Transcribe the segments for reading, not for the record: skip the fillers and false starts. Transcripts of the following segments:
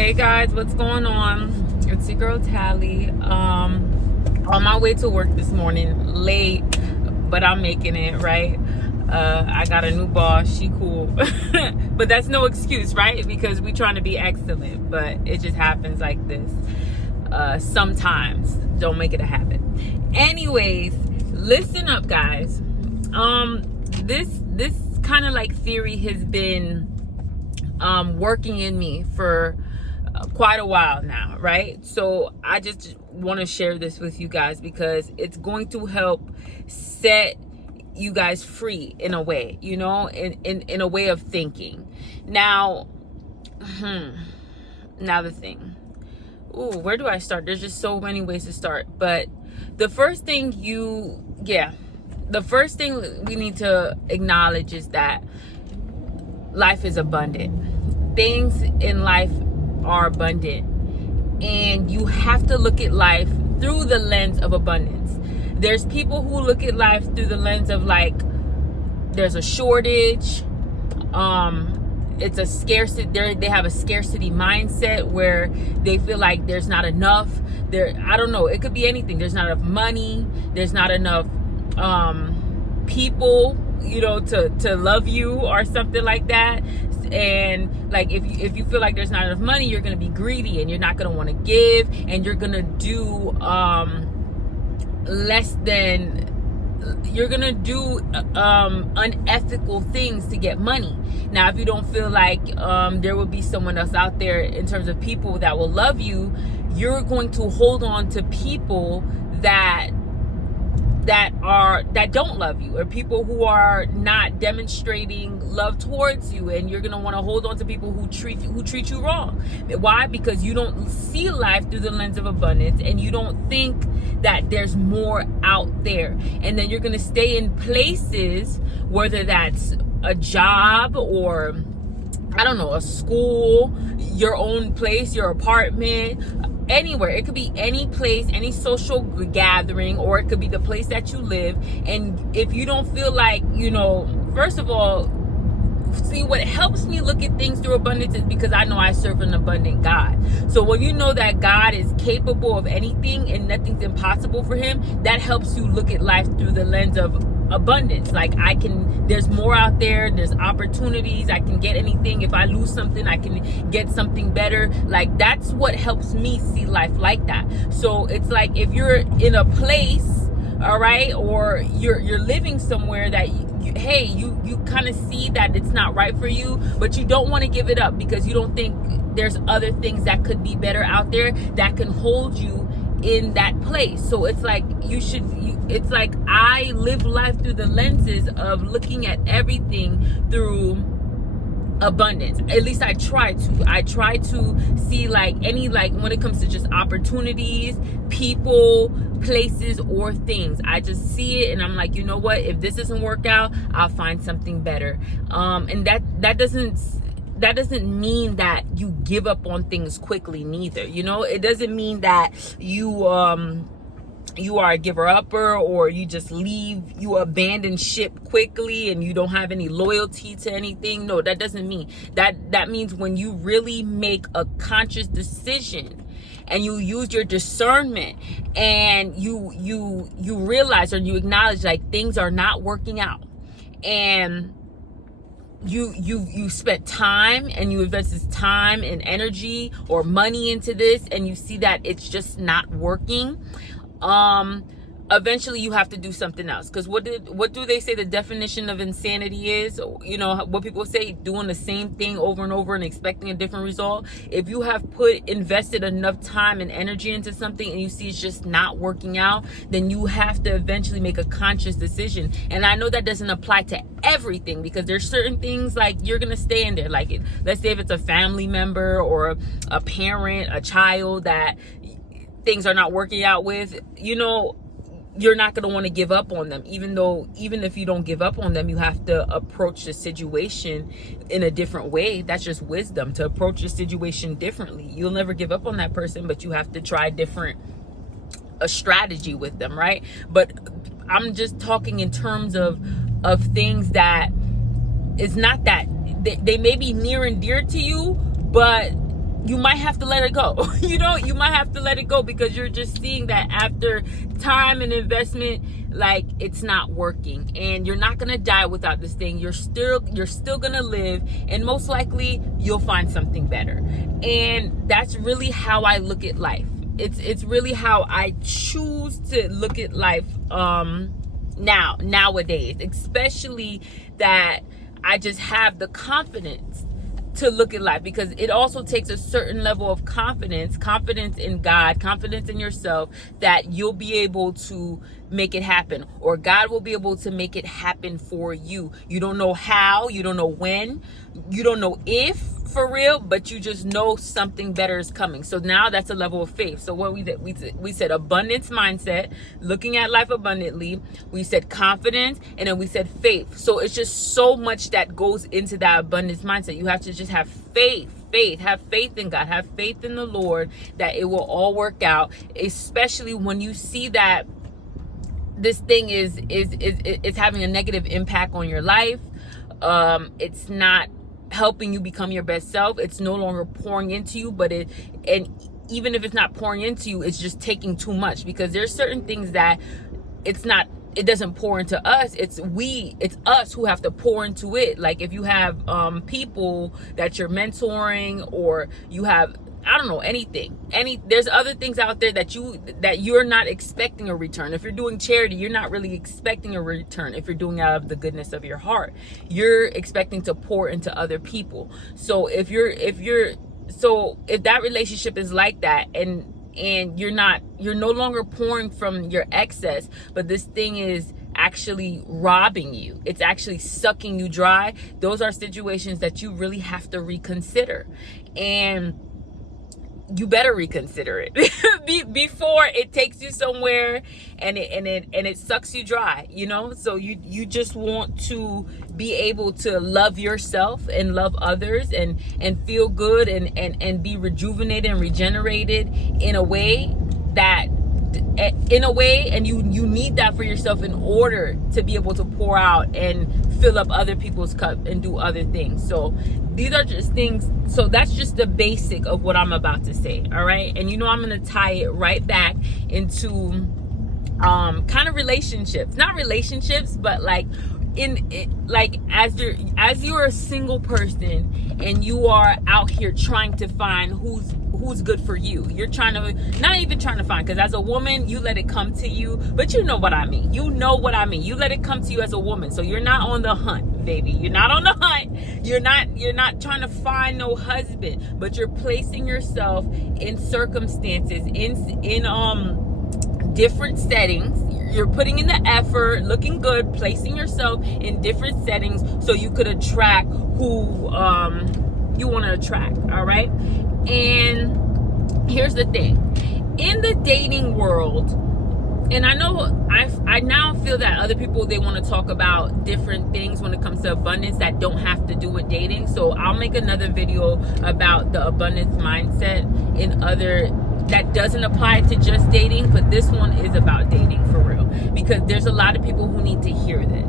Hey guys, what's going on? It's your girl Tally. On my way to work this morning, late, but I'm making it, right? I got a new boss, she cool. But that's no excuse, right? Because we trying to be excellent, but it just happens like this. Sometimes. Don't make it a habit. Anyways, listen up guys. This kind of like theory has been working in me for quite a while now, right? So I just want to share this with you guys because it's going to help set you guys free in a way, you know, in a way of thinking. Now the thing. Ooh, where do I start? There's just so many ways to start. But the first thing we need to acknowledge is that life is abundant. Things in life are abundant, and you have to look at life through the lens of abundance. There's people who look at life through the lens of like there's a shortage, it's a scarcity. They have a scarcity mindset where they feel like there's not enough. I don't know, it could be anything. There's not enough money, there's not enough people, you know, to love you or something like that. And like if you feel like there's not enough money, you're gonna be greedy and you're not gonna want to give, and you're gonna do unethical things to get money. Now if you don't feel like there will be someone else out there in terms of people that will love you, you're going to hold on to people that don't love you, or people who are not demonstrating love towards you, and you're going to want to hold on to people who treat you wrong. Why? Because you don't see life through the lens of abundance, and you don't think that there's more out there. And then you're going to stay in places, whether that's a job or I don't know, a school, your own place, your apartment, anywhere. It could be any place, any social gathering, or it could be the place that you live. And if you don't feel like, you know, first of all, see, what helps me look at things through abundance is because I know I serve an abundant God. So when you know that God is capable of anything and nothing's impossible for him, that helps you look at life through the lens of abundance. Like there's more out there, there's opportunities, I can get anything. If I lose something, I can get something better. Like that's what helps me see life like that. So it's like if you're in a place, all right, or you're living somewhere that you kind of see that it's not right for you, but you don't want to give it up because you don't think there's other things that could be better out there that can hold you in that place. So it's like it's like I live life through the lenses of looking at everything through abundance. At least I try to see like when it comes to just opportunities, people, places, or things, I just see it and I'm like, you know what, if this doesn't work out, I'll find something better. And that doesn't mean that you give up on things quickly neither. You know, it doesn't mean that you are a giver-upper, or you just you abandon ship quickly and you don't have any loyalty to anything. No, that doesn't mean that. That means when you really make a conscious decision and you use your discernment and you realize or you acknowledge like things are not working out, and you spent time and you invested time and energy or money into this, and you see that it's just not working. Eventually you have to do something else. Because what do they say the definition of insanity is? You know, what people say, doing the same thing over and over and expecting a different result. If you have invested enough time and energy into something and you see it's just not working out, then you have to eventually make a conscious decision. And I know that doesn't apply to everything, because there's certain things like you're gonna stay in there. Like let's say if it's a family member or a parent, a child that things are not working out with, you know, you're not going to want to give up on them. Even if you don't give up on them, you have to approach the situation in a different way. That's just wisdom, to approach the situation differently. You'll never give up on that person, but you have to try a strategy with them, right? But I'm just talking in terms of things that it's not that they may be near and dear to you, but you might have to let it go. You might have to let it go because you're just seeing that after time and investment, like, it's not working, and you're not gonna die without this thing. You're still gonna live, and most likely you'll find something better. And that's really how I look at life. It's really how I choose to look at life nowadays, especially that I just have the confidence to look at life, because it also takes a certain level of confidence in God, confidence in yourself, that you'll be able to make it happen, or God will be able to make it happen for you. You don't know how, you don't know when, you don't know if, for real, but you just know something better is coming. So now that's a level of faith. So what we did, we said abundance mindset, looking at life abundantly. We said confidence, and then we said faith. So it's just so much that goes into that abundance mindset. You have to just have faith. Have faith in God, have faith in the Lord, that it will all work out, especially when you see that this thing is having a negative impact on your life. It's not helping you become your best self. It's no longer pouring into you, and even if it's not pouring into you, it's just taking too much, because there's certain things that it doesn't pour into us. It's us who have to pour into it. Like if you have people that you're mentoring, or you have, I don't know, there's other things out there that you're not expecting a return. If you're doing charity, you're not really expecting a return. If you're doing out of the goodness of your heart, you're expecting to pour into other people. So if that relationship is like that, and you're no longer pouring from your excess, but this thing is actually robbing you, it's actually sucking you dry, those are situations that you really have to reconsider. And you better reconsider it before it takes you somewhere and it sucks you dry, So you just want to be able to love yourself and love others and feel good and be rejuvenated and regenerated in a way, and you need that for yourself in order to be able to pour out and fill up other people's cup and do other things. So these are just things. So that's just the basic of what I'm about to say. All right. And I'm going to tie it right back into kind of relationships, not relationships, but like as you're a single person and you are out here trying to find who's good for you. You're not even trying to find, because as a woman, you let it come to you, but you know what I mean. You let it come to you as a woman. So you're not on the hunt, baby. You're not on the hunt. You're not trying to find no husband, but you're placing yourself in circumstances, in different settings. You're putting in the effort, looking good, placing yourself in different settings so you could attract who you want to attract. All right. And here's the thing, in the dating world, and I know I now feel that other people, they want to talk about different things when it comes to abundance that don't have to do with dating. So I'll make another video about the abundance mindset that doesn't apply to just dating, but this one is about dating for real, because there's a lot of people who need to hear this.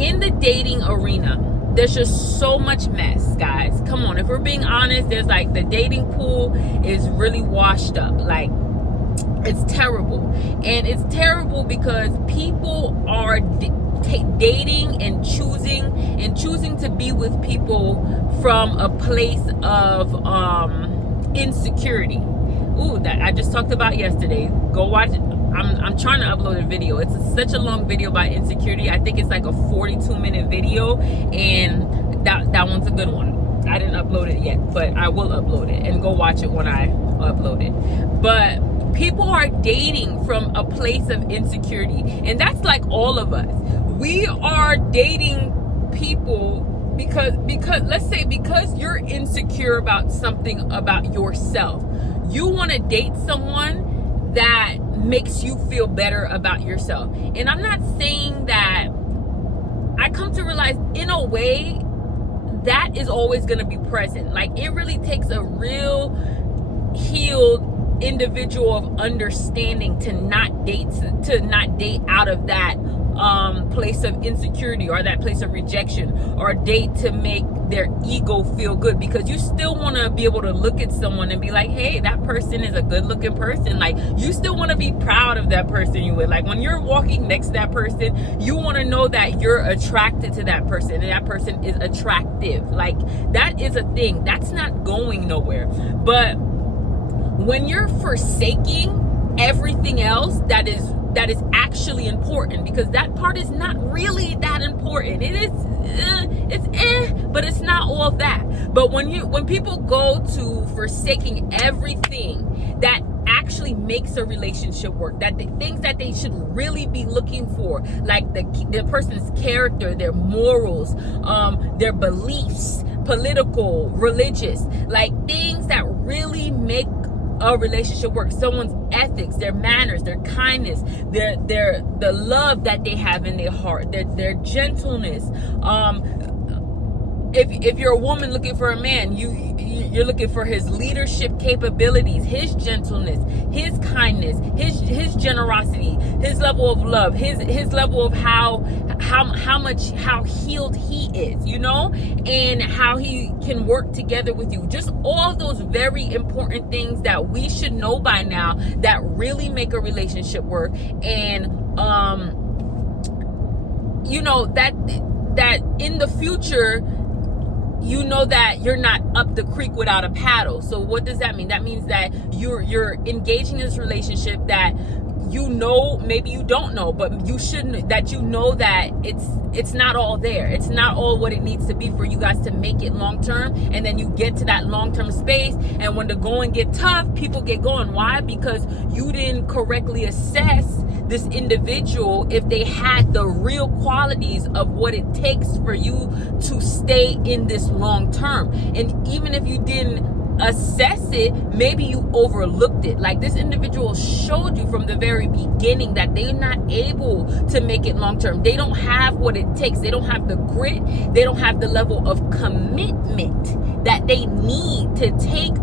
In the dating arena, there's just so much mess, guys. Come on, if we're being honest, there's like, the dating pool is really washed up. Like, it's terrible. And it's terrible because people are dating and choosing to be with people from a place of insecurity. Ooh, that I just talked about yesterday. Go watch it. I'm trying to upload a video. It's such a long video about insecurity. I think it's like a 42-minute video, and that one's a good one. I didn't upload it yet, but I will upload it, and go watch it when I upload it. But people are dating from a place of insecurity, and that's like all of us. We are dating people because let's say, because you're insecure about something about yourself, you want to date someone that makes you feel better about yourself. And I'm not saying that, I come to realize in a way that is always going to be present. Like, it really takes a real healed individual of understanding to not date out of that place of insecurity or that place of rejection, or date to make their ego feel good, because you still want to be able to look at someone and be like, hey, that person is a good looking person. Like, you still want to be proud of that person you with. Like, when you're walking next to that person, you want to know that you're attracted to that person and that person is attractive. Like, that is a thing that's not going nowhere. But when you're forsaking everything else that is actually important, because that part is not really that important. It is but it's not all that. But when people go to forsaking everything that actually makes a relationship work, that the things that they should really be looking for, like the person's character, their morals, their beliefs, political, religious, like things that really make a relationship work, someone's ethics, their manners, their kindness, the love that they have in their heart, their gentleness. If you're a woman looking for a man, you're looking for his leadership capabilities, his gentleness, his kindness, his generosity, his level of love, his level of how healed he is, and how he can work together with you. Just all those very important things that we should know by now that really make a relationship work. And that in the future, that you're not up the creek without a paddle. So what does that mean? That means that you're engaging in this relationship that maybe you don't know, but you shouldn't, that that it's not all there. It's not all what it needs to be for you guys to make it long term. And then you get to that long term space, and when the going get tough, people get going. Why? Because you didn't correctly assess this individual if they had the real qualities of what it takes for you to stay in this long term. And even if you didn't assess it, maybe you overlooked it. Like, this individual showed you from the very beginning that they're not able to make it long term. They don't have what it takes. They don't have the grit. They don't have the level of commitment that they need to take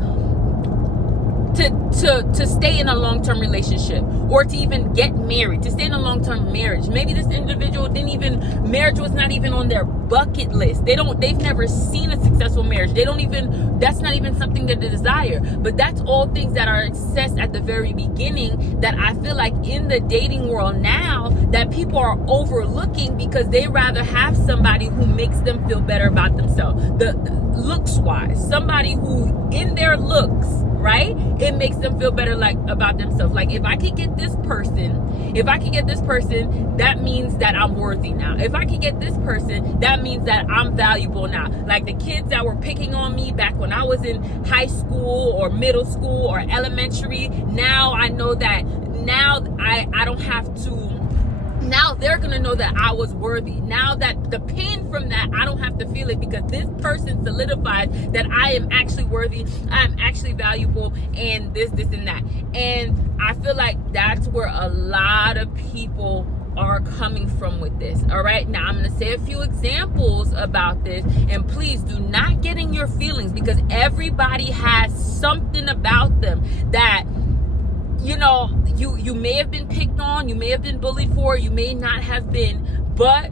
to stay in a long-term relationship, or to even get married, to stay in a long-term marriage. Maybe this individual marriage was not even on their bucket list. They've never seen a successful marriage. That's not even something that they desire. But that's all things that are assessed at the very beginning, that I feel like in the dating world now that people are overlooking, because they rather have somebody who makes them feel better about themselves. The looks wise, somebody who in their looks, right, it makes them feel better about themselves. Like, if I could get this person, that means that I'm worthy now. If I could get this person, that means that I'm valuable now. Like the kids that were picking on me back when I was in high school or middle school or elementary, now I know that now I don't have to. Now they're going to know that I was worthy. Now that the pain from that, I don't have to feel it, because this person solidified that I am actually worthy, I'm actually valuable, and this and that. And I feel like that's where a lot of people are coming from with this. All right, now I'm going to say a few examples about this, and please do not get in your feelings, because everybody has something about them that you may have been picked on, you may have been bullied for, you may not have been, but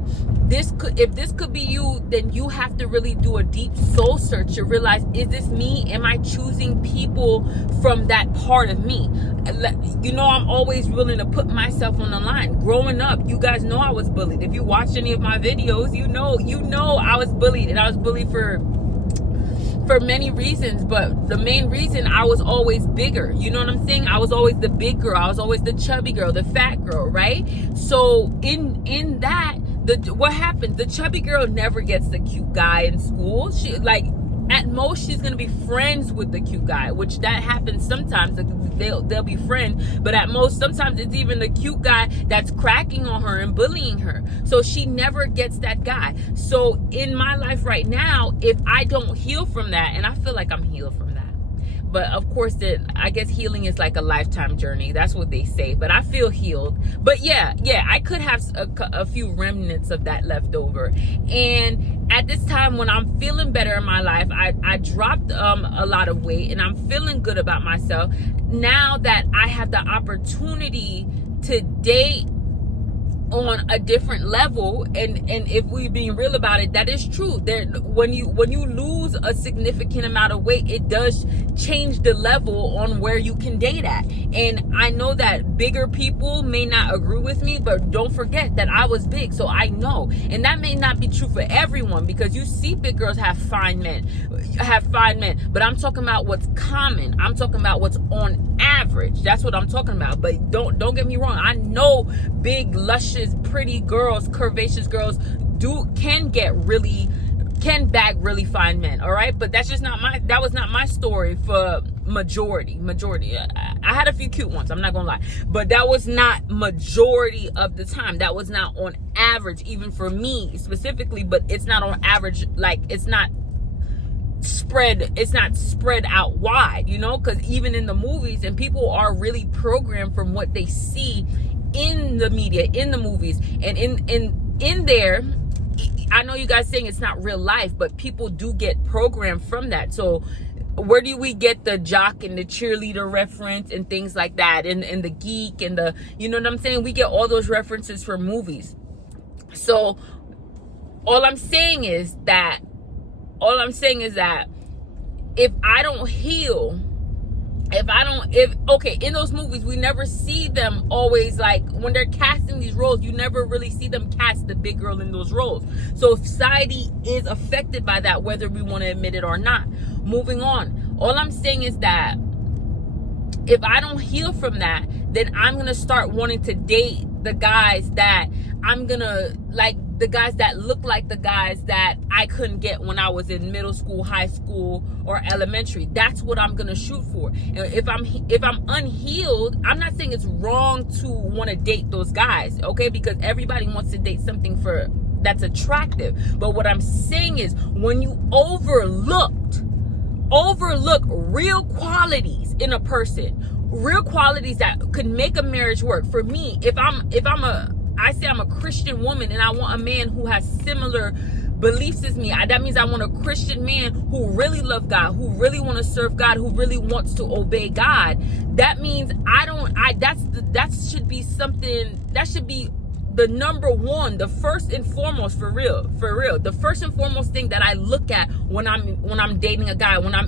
if this could be you, then you have to really do a deep soul search to realize, is this me? Am I choosing people from that part of me? I'm always willing to put myself on the line. Growing up, you guys know I was bullied. If you watch any of my videos, you know I was bullied, and I was bullied for many reasons, but the main reason, I was always bigger. You know what I'm saying? I was always the big girl. I was always the chubby girl, the fat girl, right? So in that, what happens? The chubby girl never gets the cute guy in school. At most, she's gonna be friends with the cute guy, which that happens sometimes. They'll be friends, but at most, sometimes it's even the cute guy that's cracking on her and bullying her. So she never gets that guy. So in my life right now, if I don't heal from that, and I feel like I'm healed from that, but of course, I guess healing is like a lifetime journey. That's what they say. But I feel healed. But yeah, I could have a few remnants of that left over. And at this time, when I'm feeling better in my life, I dropped a lot of weight, and I'm feeling good about myself. Now that I have the opportunity to date on a different level. And if we're being real about it, that is true. There, when you lose a significant amount of weight, it does change the level on where you can date at. And I know that bigger people may not agree with me, but don't forget that I was big, so I know. And that may not be true for everyone, because you see big girls have fine men, but I'm talking about what's common. I'm talking about what's on average. That's what I'm talking about. But don't get me wrong, I know big, luscious, pretty girls, curvaceous girls can bag really fine men, all right? But that was not my story for majority. I had a few cute ones, I'm not gonna lie, but that was not majority of the time. That was not on average, even for me specifically. But it's not on average, like it's not spread out wide, you know, because even in the movies, and people are really programmed from what they see in the media, in the movies, and in there. I know you guys saying it's not real life, but people do get programmed from that. So where do we get the jock and the cheerleader reference and things like that, and the geek and the, you know what I'm saying? We get all those references from movies. So all I'm saying is that if I don't heal, in those movies, we never see them always, like, when they're casting these roles, you never really see them cast the big girl in those roles. So society is affected by that, whether we want to admit it or not. Moving on. All I'm saying is that if I don't heal from that, then I'm going to start wanting to date the guys that the guys that look like the guys that I couldn't get when I was in middle school, high school, or elementary. That's what I'm gonna shoot for. And if I'm unhealed, I'm not saying it's wrong to want to date those guys, okay? Because everybody wants to date something that's attractive. But what I'm saying is, when you overlook real qualities in a person, real qualities that could make a marriage work. For me, I say I'm a Christian woman and I want a man who has similar beliefs as me. That means I want a Christian man who really loves God, who really want to serve God, who really wants to obey God. That means that should be the number one, the first and foremost, for real. The first and foremost thing that I look at when I'm dating a guy, when I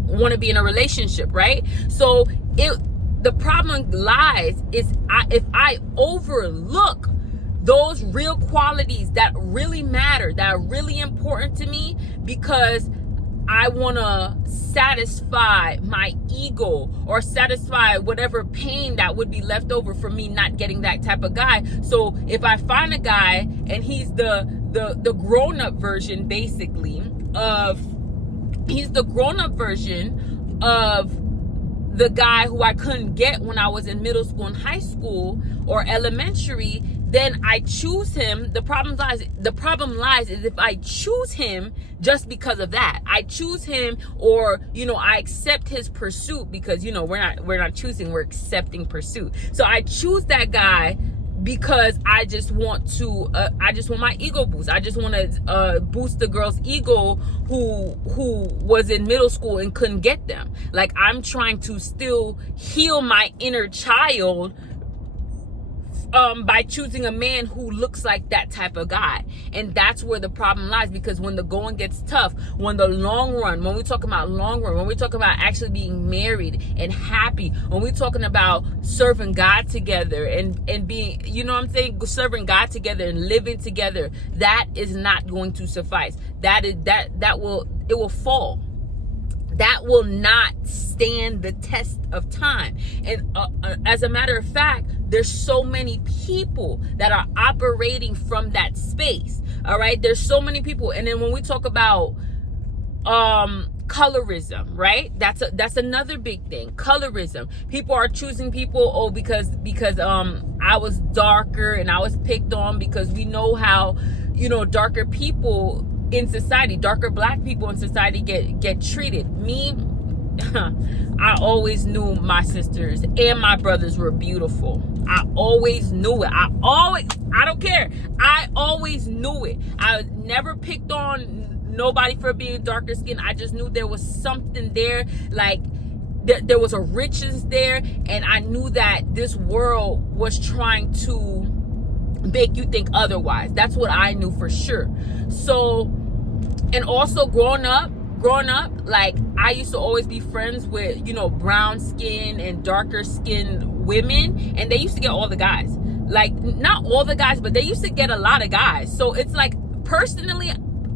want to be in a relationship, right? So the problem lies is if I overlook those real qualities that really matter, that are really important to me, because I want to satisfy my ego or satisfy whatever pain that would be left over from me not getting that type of guy. So if I find a guy and he's the grown-up version, basically, of the guy who I couldn't get when I was in middle school and high school or elementary, then I choose him. The problem lies is if I choose him just because of that. I choose him, or, you know, I accept his pursuit, because, you know, we're not choosing, we're accepting pursuit. So I choose that guy because I just want my ego boost. I just want to boost the girl's ego who was in middle school and couldn't get them. Like, I'm trying to still heal my inner child by choosing a man who looks like that type of guy. And that's where the problem lies, because when the going gets tough, when we talk about actually being married and happy, when we're talking about serving God together and being, you know what I'm saying, serving God together and living together, that is not going to suffice. It will fall. That will not stand the test of time. And as a matter of fact, there's so many people that are operating from that space. All right, there's so many people. And then when we talk about colorism, right? That's another big thing. Colorism. People are choosing people because I was darker and I was picked on, because we know how, you know, darker people in society, darker black people in society get treated. Me, I always knew my sisters and my brothers were beautiful. I always knew it. I don't care. I always knew it. I never picked on nobody for being darker skin. I just knew there was something there. Like, there was a richness there, and I knew that this world was trying to make you think otherwise. That's what I knew for sure. So, and also growing up, like, I used to always be friends with, you know, brown skin and darker skin women, and they used to get all the guys. Like, not all the guys, but they used to get a lot of guys. So it's like, personally,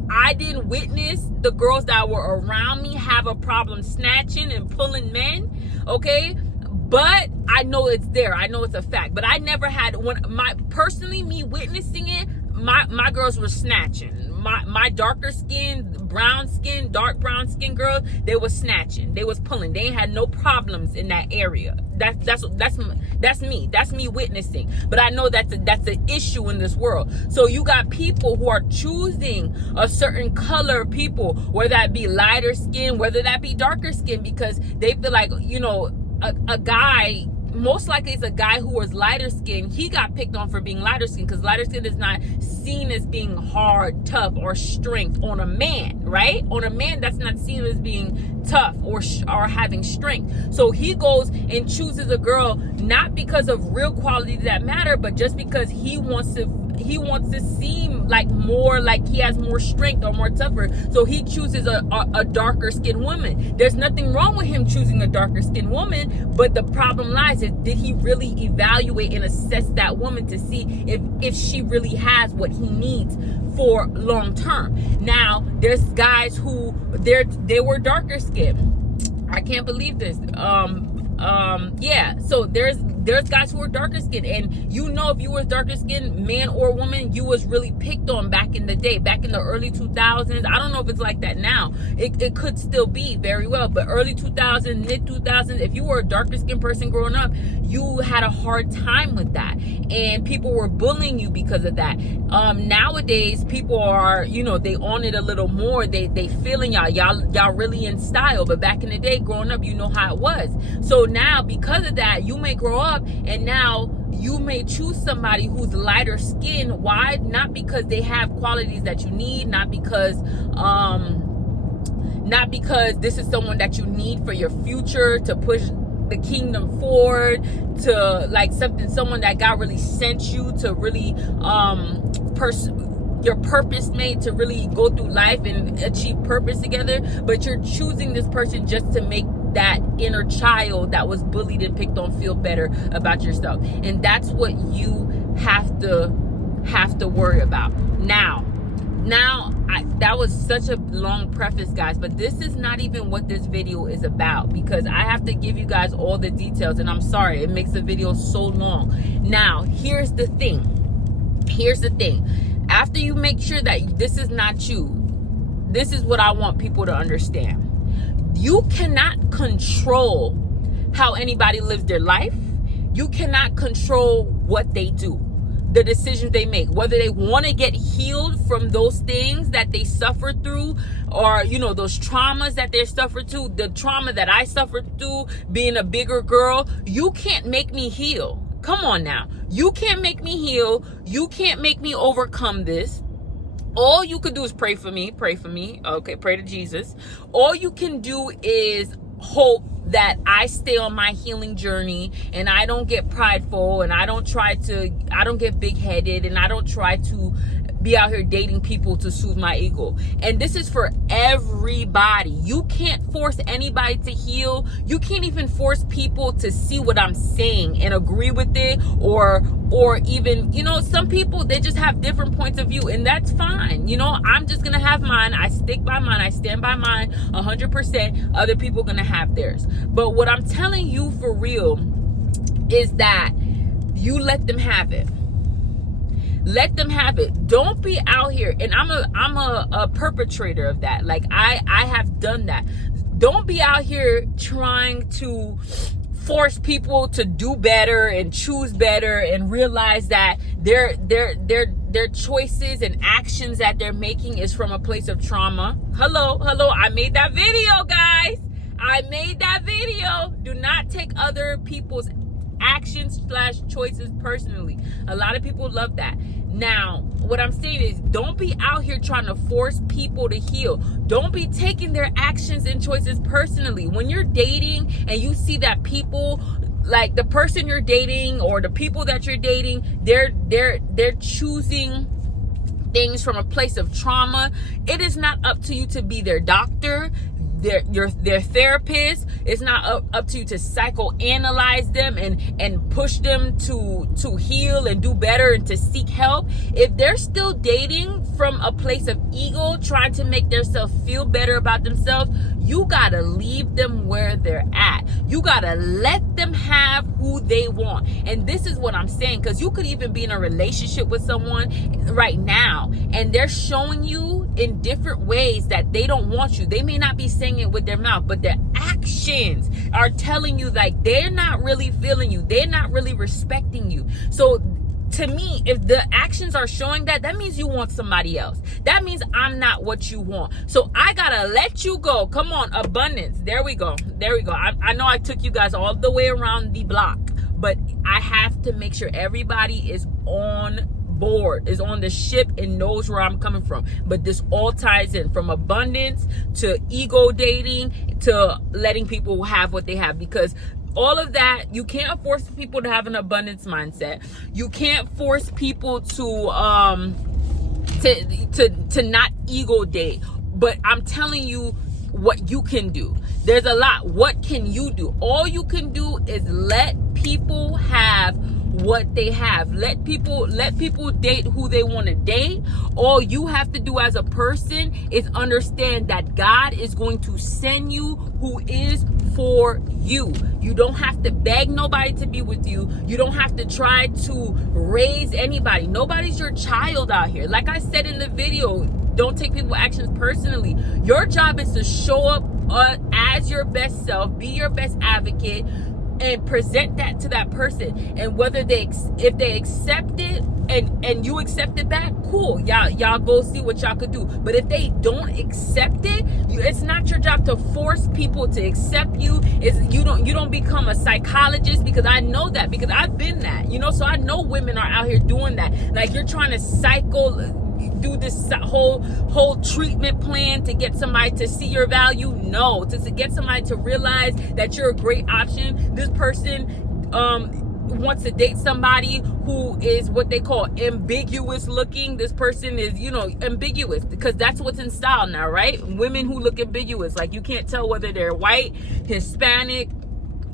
I didn't witness the girls that were around me have a problem snatching and pulling men, okay? But I know it's there. I know it's a fact. But I never had, me witnessing it, my girls were snatching. My darker skin, brown skin, dark brown skin girls, they was snatching. They was pulling. They ain't had no problems in that area. That's me witnessing. But I know that's an issue in this world. So you got people who are choosing a certain color of people, whether that be lighter skin, whether that be darker skin, because they feel like, you know, a guy, most likely it's a guy who was lighter skin. He got picked on for being lighter skin, because lighter skin is not seen as being hard, tough, or strength on a man, right? On a man, that's not seen as being tough or having strength. So he goes and chooses a girl, not because of real qualities that matter, but just because he wants to seem like more like he has more strength or more tougher. So he chooses a darker skinned woman. There's nothing wrong with him choosing a darker skinned woman, but the problem lies is, did he really evaluate and assess that woman to see if she really has what he needs for long term? Now, there's guys who they were darker skinned. I can't believe this. Yeah, so there's guys who are darker skinned, and you know, if you was darker skinned, man or woman, you was really picked on back in the day, back in the early 2000s. I don't know if it's like that now. It could still be very well, but early 2000s, mid 2000s, if you were a darker skinned person growing up, you had a hard time with that, and people were bullying you because of that. Nowadays, people are, you know, they on it a little more. They feeling y'all really in style. But back in the day, growing up, you know how it was. So now, because of that, you may grow up and now you may choose somebody who's lighter skin. Why? Not because they have qualities that you need, not because this is someone that you need for your future to push the kingdom forward, to like someone that God really sent you to really your purpose made to really go through life and achieve purpose together. But you're choosing this person just to make that inner child that was bullied and picked on feel better about yourself. And that's what you have to worry about. Now that was such a long preface, guys, but this is not even what this video is about, because I have to give you guys all the details, and I'm sorry it makes the video so long. Now, here's the thing. After you make sure that this is not you, this is what I want people to understand. You cannot control how anybody lives their life. You cannot control what they do, the decisions they make, whether they want to get healed from those things that they suffered through, or, you know, those traumas that they suffered through, the trauma that I suffered through being a bigger girl. You can't make me heal. Come on now. You can't make me heal. You can't make me overcome this. All you could do is pray for me. Okay, pray to Jesus. All you can do is hope that I stay on my healing journey, and I don't get prideful, and I don't get big-headed, and I don't try to be out here dating people to soothe my ego. And this is for everybody. You can't force anybody to heal. You can't even force people to see what I'm saying and agree with it, or even, you know, some people, they just have different points of view, and that's fine. You know, I'm just gonna have mine. I stick by mine. I stand by mine 100%. Other people gonna have theirs. But what I'm telling you for real is that you let them have it. Let them have it. Don't be out here, and I'm a perpetrator of that. Like, I have done that. Don't be out here trying to force people to do better and choose better, and realize that their choices and actions that they're making is from a place of trauma. Hello. I made that video, guys. I made that video. Do not take other people's actions / choices personally. A lot of people love that. Now, what I'm saying is, don't be out here trying to force people to heal. Don't be taking their actions and choices personally. When you're dating and you see that people, like the person you're dating or the people that you're dating, they're choosing things from a place of trauma, it is not up to you to be their doctor, their therapist. It's not up to you to psychoanalyze them and push them to heal and do better and to seek help. If they're still dating from a place of ego, trying to make themselves feel better about themselves, you gotta leave them where they're at. You gotta let them have who they want. And this is what I'm saying, because you could even be in a relationship with someone right now and they're showing you in different ways that they don't want you. They may not be saying it with their mouth, but their actions are telling you like they're not really feeling you. They're not really respecting you. So to me, if the actions are showing that, that means you want somebody else. That means I'm not what you want. So I gotta let you go. Come on, abundance. There we go. I know I took you guys all the way around the block, but I have to make sure everybody is on board, is on the ship, and knows where I'm coming from. But this all ties in, from abundance to ego dating to letting people have what they have, because all of that, you can't force people to have an abundance mindset. You can't force people to not ego date. But I'm telling you what you can do. There's a lot. What can you do? All you can do is let people have what they have. Let people date who they want to date. All you have to do as a person is understand that God is going to send you who is for you. You don't have to beg nobody to be with you. You don't have to try to raise anybody. Nobody's your child out here. Like I said in the video, don't take people's actions personally. Your job is to show up as your best self, be your best advocate, and present that to that person. And whether if they accept it and you accept it back, cool. Y'all go see what y'all could do. But if they don't accept it, it's not your job to force people to accept you. You don't become a psychologist, because I know that, because I've been that, so I know women are out here doing that. Like, you're trying to do this whole treatment plan to get somebody to see your value. No, to get somebody to realize that you're a great option. This person wants to date somebody who is what they call ambiguous looking. This person is, ambiguous, because that's what's in style now, right? Women who look ambiguous, like you can't tell whether they're white, Hispanic,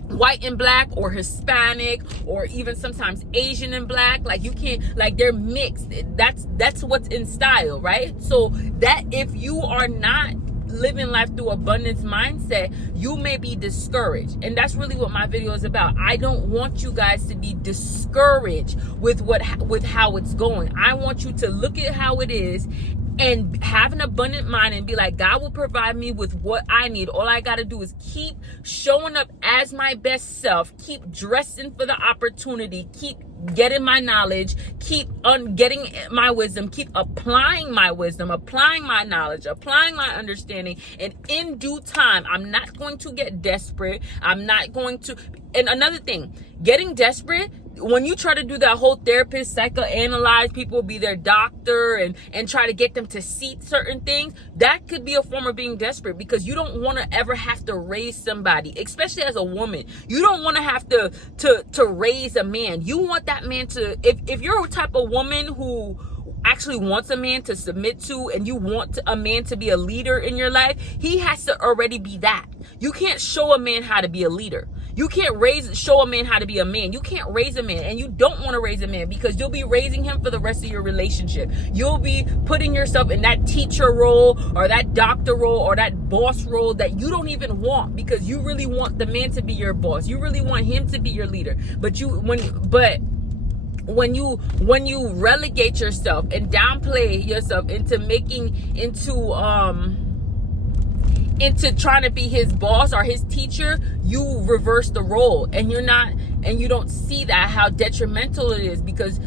white and black, or Hispanic, or even sometimes Asian and black. Like, you can't, like, they're mixed. That's what's in style, right? So that if you are not living life through abundance mindset, you may be discouraged. And that's really what my video is about. I don't want you guys to be discouraged with how it's going. I want you to look at how it is and have an abundant mind and be like, God will provide me with what I need. All I got to do is keep showing up as my best self, keep dressing for the opportunity, keep getting my knowledge, keep getting my wisdom, keep applying my wisdom, applying my knowledge, applying my understanding. And in due time, I'm not going to get desperate. I'm not going to. And another thing, getting desperate, when you try to do that whole therapist, psychoanalyze people, be their doctor, and try to get them to see certain things, that could be a form of being desperate, because you don't want to ever have to raise somebody, especially as a woman. You don't want to have to raise a man. You want that man to, if you're a type of woman who actually wants a man to submit to, and you want a man to be a leader in your life, he has to already be that. You can't show a man how to be a leader. You can't show a man how to be a man. You can't raise a man, and you don't want to raise a man, because you'll be raising him for the rest of your relationship. You'll be putting yourself in that teacher role, or that doctor role, or that boss role that you don't even want, because you really want the man to be your boss. You really want him to be your leader. But when you relegate yourself and downplay yourself into trying to be his boss or his teacher, you reverse the role, and you don't see that, how detrimental it is. Because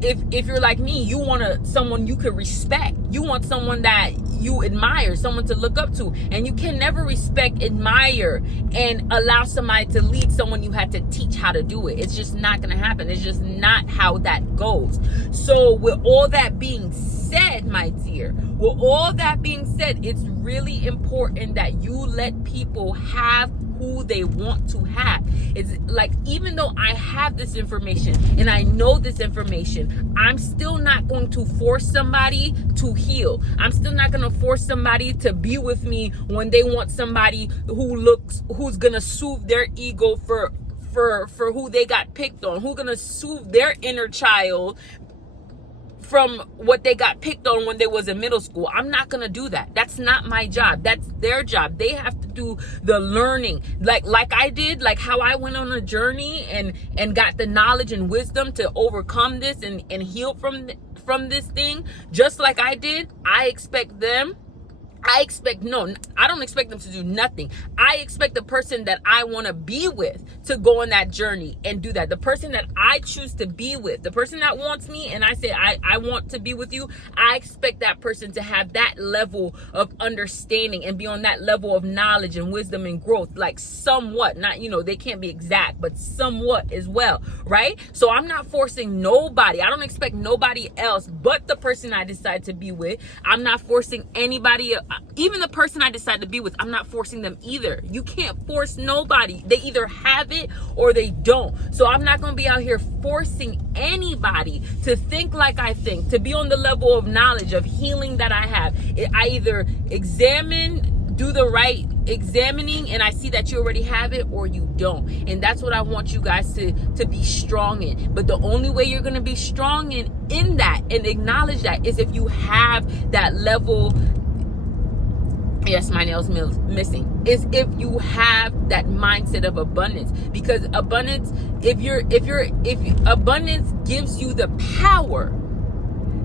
if you're like me, you want someone you could respect. You want someone that you admire, someone to look up to. And you can never respect, admire, and allow somebody to lead someone you had to teach how to do it. It's just not going to happen. It's just not how that goes. So with all that being said, my dear, with all that being said, it's really important that you let people have who they want to have. It's like, even though I have this information and I know this information, I'm still not going to force somebody to heal. I'm still not going to force somebody to be with me when they want somebody who's going to soothe their ego for who they got picked on, who's going to soothe their inner child from what they got picked on when they was in middle school. I'm not gonna do that. That's not my job. That's their job. They have to do the learning, like I did, like how I went on a journey and got the knowledge and wisdom to overcome this and heal from this thing. Just like I did, I don't expect them to do nothing. I expect the person that I want to be with to go on that journey and do that. The person that I choose to be with, the person that wants me, and I say, I want to be with you, I expect that person to have that level of understanding and be on that level of knowledge and wisdom and growth, like somewhat, not, they can't be exact, but somewhat as well, right? So I'm not forcing nobody. I don't expect nobody else but the person I decide to be with. I'm not forcing anybody else. Even the person I decide to be with, I'm not forcing them either. You can't force nobody. They either have it or they don't. So I'm not going to be out here forcing anybody to think like I think, to be on the level of knowledge, of healing that I have. I either do the right examining and I see that you already have it, or you don't. And that's what I want you guys to be strong in. But the only way you're going to be strong in that and acknowledge that is if you have that level. Yes, my nail's missing. Is if you have that mindset of abundance, because abundance, if abundance gives you the power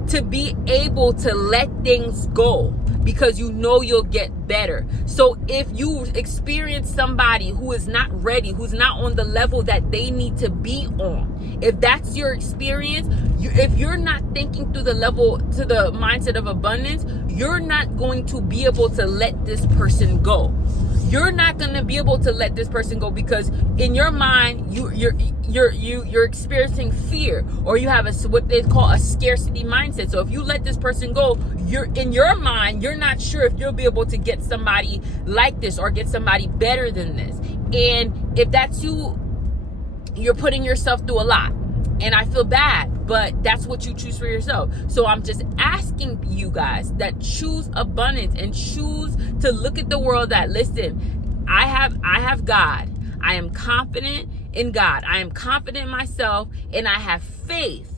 to be able to let things go, because you'll get better. So if you experience somebody who is not ready, who's not on the level that they need to be on, if that's your experience, if you're not thinking through the mindset of abundance, you're not going to be able to let this person go. You're not going to be able to let this person go because in your mind you're experiencing fear, or you have what they call a scarcity mindset. So if you let this person go, in your mind you're not sure if you'll be able to get somebody like this or get somebody better than this. And if that's you're putting yourself through a lot. And I feel bad, but that's what you choose for yourself. So I'm just asking you guys that choose abundance and choose to look at the world that, listen, I have God. I am confident in God. I am confident in myself, and I have faith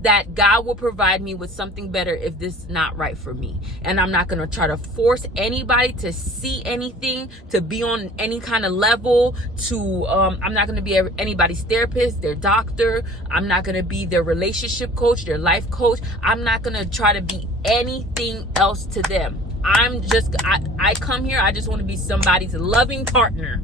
that God will provide me with something better if this is not right for me. And I'm not going to try to force anybody to see anything, to be on any kind of level, I'm not going to be anybody's therapist, their doctor. I'm not going to be their relationship coach, their life coach. I'm not going to try to be anything else to them. I come here, I just want to be somebody's loving partner,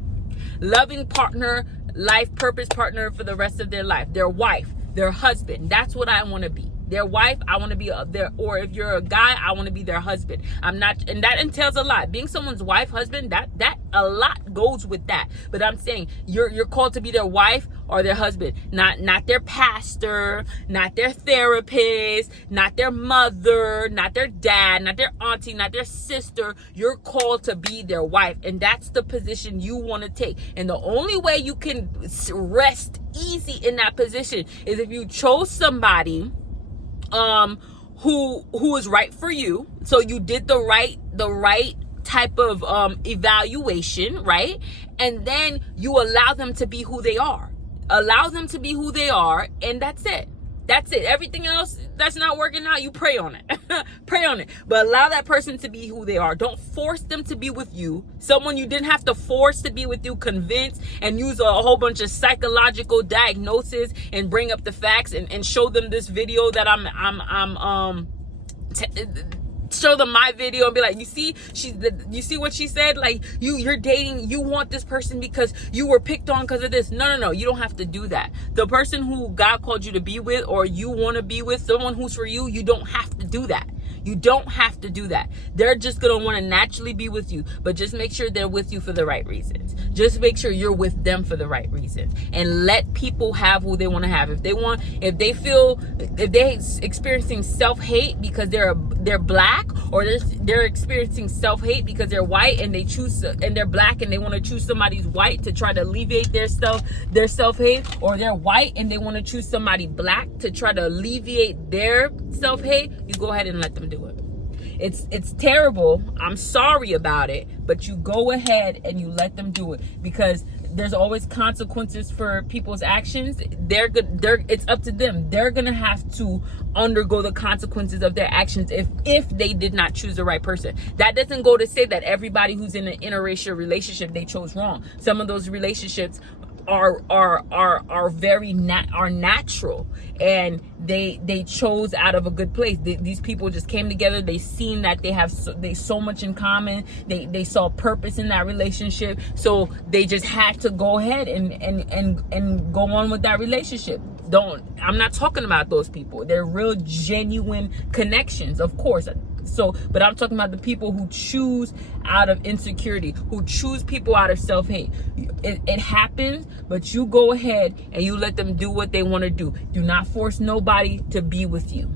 life purpose partner for the rest of their life, their wife, their husband. That's what I want to be. Their wife, I want to be or if you're a guy, I want to be their husband. And that entails a lot. Being someone's wife, husband, that a lot goes with that. But I'm saying you're called to be their wife or their husband, not their pastor, not their therapist, not their mother, not their dad, not their auntie, not their sister. You're called to be their wife, and that's the position you want to take. And the only way you can rest easy in that position is if you chose somebody who is right for you. So you did the right type of evaluation, right? And then you allow them to be who they are. And that's it. Everything else that's not working out, you pray on it. Pray on it. But allow that person to be who they are. Don't force them to be with you. Someone you didn't have to force to be with you, convince and use a whole bunch of psychological diagnosis and bring up the facts and show them this video that show them my video and be like, you see what she said? Like, you're dating, you want this person because you were picked on because of this. No, you don't have to do that. The person who God called you to be with, or you want to be with, someone who's for you, you don't have to do that. You don't have to do that. They're just going to want to naturally be with you, but just make sure they're with you for the right reasons. Just make sure you're with them for the right reasons, and let people have who they want to have. If they're experiencing self-hate because they're black, or they're experiencing self-hate because they're white and they're black and they want to choose somebody's white to try to alleviate their self-hate, or they're white and they want to choose somebody black to try to alleviate their self-hate, you go ahead and let them do it. It's terrible. I'm sorry about it, but you go ahead and you let them do it, because there's always consequences for people's actions. It's up to them. They're gonna have to undergo the consequences of their actions if they did not choose the right person. That doesn't go to say that everybody who's in an interracial relationship, they chose wrong. Some of those relationships are natural, and they chose out of a good place. These people just came together. They seen that they so much in common. They saw purpose in that relationship, so they just had to go ahead and go on with that relationship. I'm not talking about those people. They're real genuine connections, of course. But I'm talking about the people who choose out of insecurity, who choose people out of self-hate. It happens, but you go ahead and you let them do what they want to do. Do not force nobody to be with you.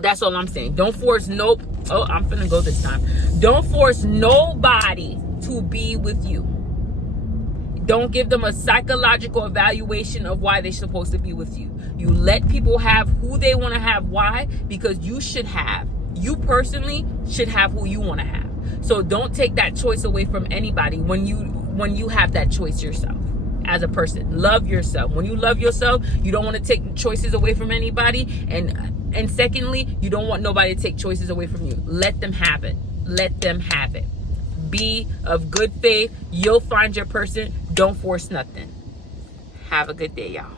That's all I'm saying. Don't force I'm finna go this time. Don't force nobody to be with you. Don't give them a psychological evaluation of why they're supposed to be with you. You let people have who they want to have. Why? Because you personally should have who you want to have. So don't take that choice away from anybody when you have that choice yourself as a person. Love yourself. When you love yourself, you don't want to take choices away from anybody. And secondly, you don't want nobody to take choices away from you. Let them have it. Let them have it. Be of good faith. You'll find your person. Don't force nothing. Have a good day, y'all.